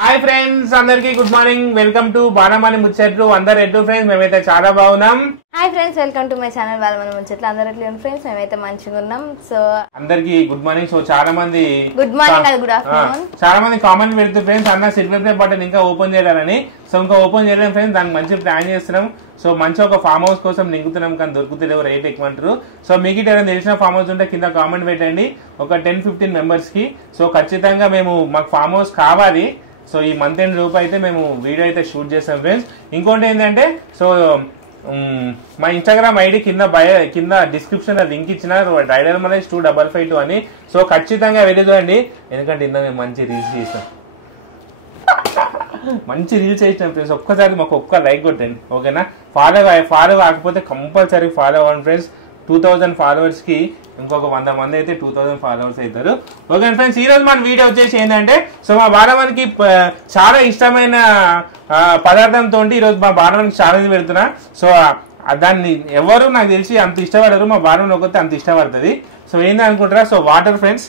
Hi friends అందరికి good morning welcome to Banamani ముచ్చట్లు అందరు ఎట్టు ఫ్రెండ్స్ మేమైతే చాలా బాగున్నాం. Hi friends welcome to my channel Banamani ముచ్చట్లు అందరు ఎట్లా ఫ్రెండ్స్ మేమైతే మంచిగా ఉన్నాం. సో అందరికి గుడ్ మార్నింగ్. సో చాలా మంది గుడ్ మార్నింగ్ అది గుడ్ ఆఫ్టర్నూన్ చాలా మంది కామెంట్ పెడుతూ ఫ్రెండ్స్ అన్న సిల్వర్ బటన్ ఇంకా ఓపెన్ చేయాలని. సో ఇంకా ఓపెన్ చేయలేము ఫ్రెండ్స్, దానికి మంచి ప్లాన్ చేస్తున్నాం. సో మంచి ఒక ఫామ్ హౌస్ కోసం నింగుతున్నాం కానీ దొరుకుతలేవు, రేట్ ఎక్కువ అంటారు. సో మీకు ఏదైనా తెలిసిన ఫామ్ హౌస్ ఉంటే కింద కామెంట్ పెట్టండి ఒక 10-15 మెంబర్స్ కి. సో ఖచ్చితంగా మాకు ఫామ్ హౌస్ కావాలి. సో ఈ మంత్ ఎండ్ రూపు అయితే మేము వీడియో అయితే షూట్ చేస్తాం ఫ్రెండ్స్. ఇంకోటి ఏంటంటే సో మా ఇన్స్టాగ్రామ్ ఐడి కింద డిస్క్రిప్షన్ లో లింక్ ఇచ్చిన రైడర్ మనీష్ 2552 అని. సో ఖచ్చితంగా వెళ్ళి చూడండి, ఎందుకంటే ఇంత మేము మంచి రీల్స్ చేసాం, మంచి రీల్స్ చేసినాం ఫ్రెండ్స్. ఒక్కసారి మాకు ఒక్క లైక్ కొట్టండి ఓకేనా. ఫాలో కాకపోతే కంపల్సరీ ఫాలో అవ్వండి ఫ్రెండ్స్. 2000 ఫాలోవర్స్ కి ఇంకొక 100 మంది అయితే 2000 ఫాలోవర్స్ అవుతారు. ఓకే ఫ్రెండ్స్, ఈ రోజు మన వీడియో వచ్చేసి ఏంటంటే సో మా బాలమనికి చాలా ఇష్టమైన పదార్థంతో ఈరోజు మా బాలమనికి ఛాలెంజ్ పెడుతున్నా. సో దాన్ని ఎవరు నాకు తెలిసి అంత ఇష్టపడరు, మా బాలమని ఒకటి అంత ఇష్టపడుతుంది. సో ఏంది అనుకుంటారా, సో వాటర్ ఫ్రెండ్స్.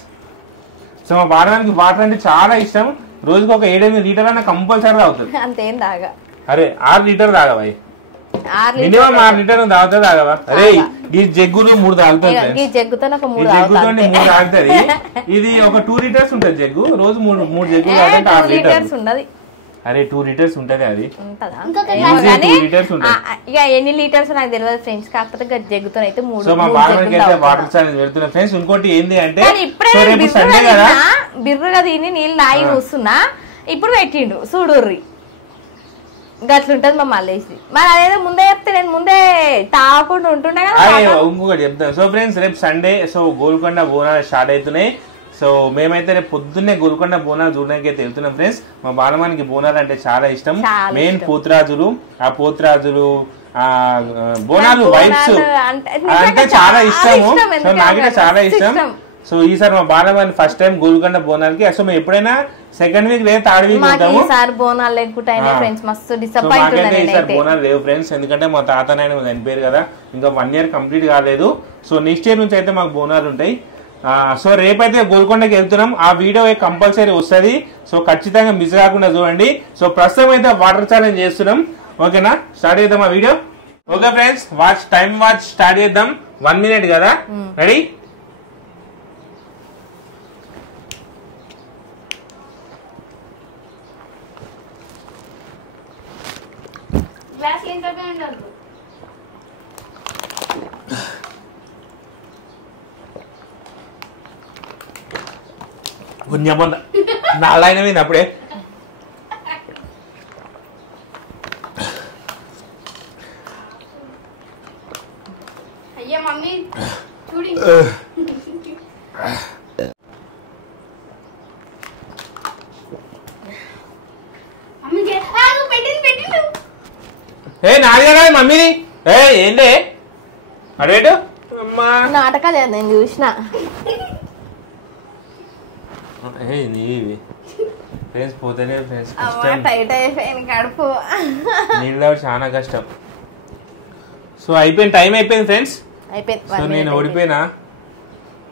సో మా బాలమనికి వాటర్ అంటే చాలా ఇష్టం. రోజుకి ఒక 7-8 లీటర్ అన్న కంపల్సరీ తాగుతుంది. అంతేం తాగా, అరే 6 లీటర్ తాగవా, మినిమం 6 లీటర్ తాగుతా. అరే ఈ జగ్గులు 3 తాగుతుంది, ఈ జగ్గుతో 3 తాగుతుంది. ఇది ఒక 2 లీటర్స్ ఉంటుంది జగ్గు, రోజు 3 జగ్గులు తాగితే 6 లీటర్స్ ఉండదు. అరే 2 లీటర్స్ ఉంటది, అది ఇక ఎన్ని లీటర్స్ నాకు తెలియదు ఫ్రెండ్స్, కాకపోతే జగ్గుతో అయితే 3. సో మా బాలమనికి అయితే వాటర్ ఛాలెంజ్ పెడుతున్నా ఫ్రెండ్స్. ఇంకోటి ఏంది అంటే రేపు సండే కదా, బిర్రుగా తిని నీళ్ళు తాగి వస్తున్నా, ఇప్పుడు పెట్టిండు చూడుర్రి గట్లుంటది మా మళ్ళీ. మరి అదేదో ముందే చెప్తే నేను ముందే తాగకుండా ఉంటుండే కదా. ఇంకొకటి చెప్తాను. సో ఫ్రెండ్స్ రేపు Sunday, so Golconda Bonalu start అవుతున్నాయి. సో మేమైతే రేపు పొద్దున్నే గోల్కొండ బోనాలు చూడడానికి అయితే వెళ్తున్నాం ఫ్రెండ్స్. మా బాలమానికి బోనాలు అంటే చాలా ఇష్టం. మెయిన్ పోతురాజులు, ఆ పోతురాజులు బోనాలు వైబ్స్ అంటే చాలా ఇష్టము. సో నాకైతే చాలా ఇష్టం. సో ఈసారి మా బాలమాని ఫస్ట్ టైం గోల్కొండ బోనాలకి. సో మేము ఎప్పుడైనా సెకండ్ వీక్ లేదా థర్డ్ వీక్ ఉంటాము. బోనాలు బోనాలు లేవు ఫ్రెండ్స్, ఎందుకంటే మా తాత నాయన చనిపోయారు కదా, ఇంకా 1 ఇయర్ కంప్లీట్ కాలేదు. సో నెక్స్ట్ ఇయర్ నుంచి అయితే మాకు బోనాలు ఉంటాయి. సో రేపైతే గోల్కొండకి వెళ్తున్నాం, ఆ వీడియో కంపల్సరీ వస్తుంది. సో ఖచ్చితంగా మిస్ కాకుండా చూడండి. సో ప్రస్తుతం అయితే వాటర్ ఛాలెంజ్ చేస్తున్నాం ఓకేనా. స్టార్ట్ చేద్దాం ఆ video. Okay friends, time watch start చేద్దాం. 1 minute కదా, రెడీ. నాలైనవి అప్పుడే అయ్యా మమ్మీ చూడి నాలుగు మమ్మీని ఏంటి అడేటు నాటకాలు నేను చూసిన. ఫ్రెండ్స్ పోతేనే ఫ్రెండ్స్ టైట్ అయిపోయింది కడుపు, నీళ్ళు చాలా కష్టం. సో అయిపోయింది, టైం అయిపోయింది ఫ్రెండ్స్. సో నేను ఓడిపోయినా.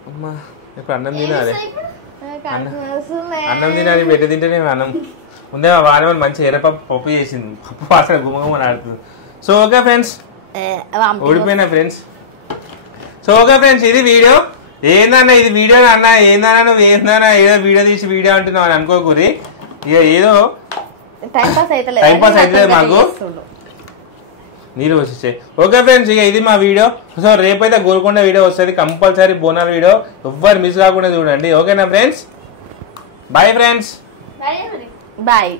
అమ్మా ఇప్పుడు అన్నం తినాలి, అన్నం తినాలి, పెట్ట తింటేనే అన్నం ముందే. మా బాగా మంచి పప్పు చేసింది, పప్పు వాసన గుమగుమని ఆడుతుంది. సో ఓకే ఫ్రెండ్స్, ఓడిపోయినా ఫ్రెండ్స్. సో ఓకే ఫ్రెండ్స్, ఇది వీడియో. ఏందన్నా ఇది వీడియో అన్న, ఏందన్నా నువ్వు ఏందన్నా ఏదో వీడియో తీసి వీడియో అంటున్నావు అని అనుకోకూరి. ఇక ఏదో టైం పాస్ అయితే మాకు నీళ్ళు వచ్చేసాయి. ఓకే ఫ్రెండ్స్, ఇక ఇది మా వీడియో. సో రేపైతే గోల్కొండ వీడియో వస్తుంది కంపల్సరీ, బోనాల వీడియో ఎవ్వరు మిస్ కాకుండా చూడండి ఓకేనా ఫ్రెండ్స్. Bye friends, bye.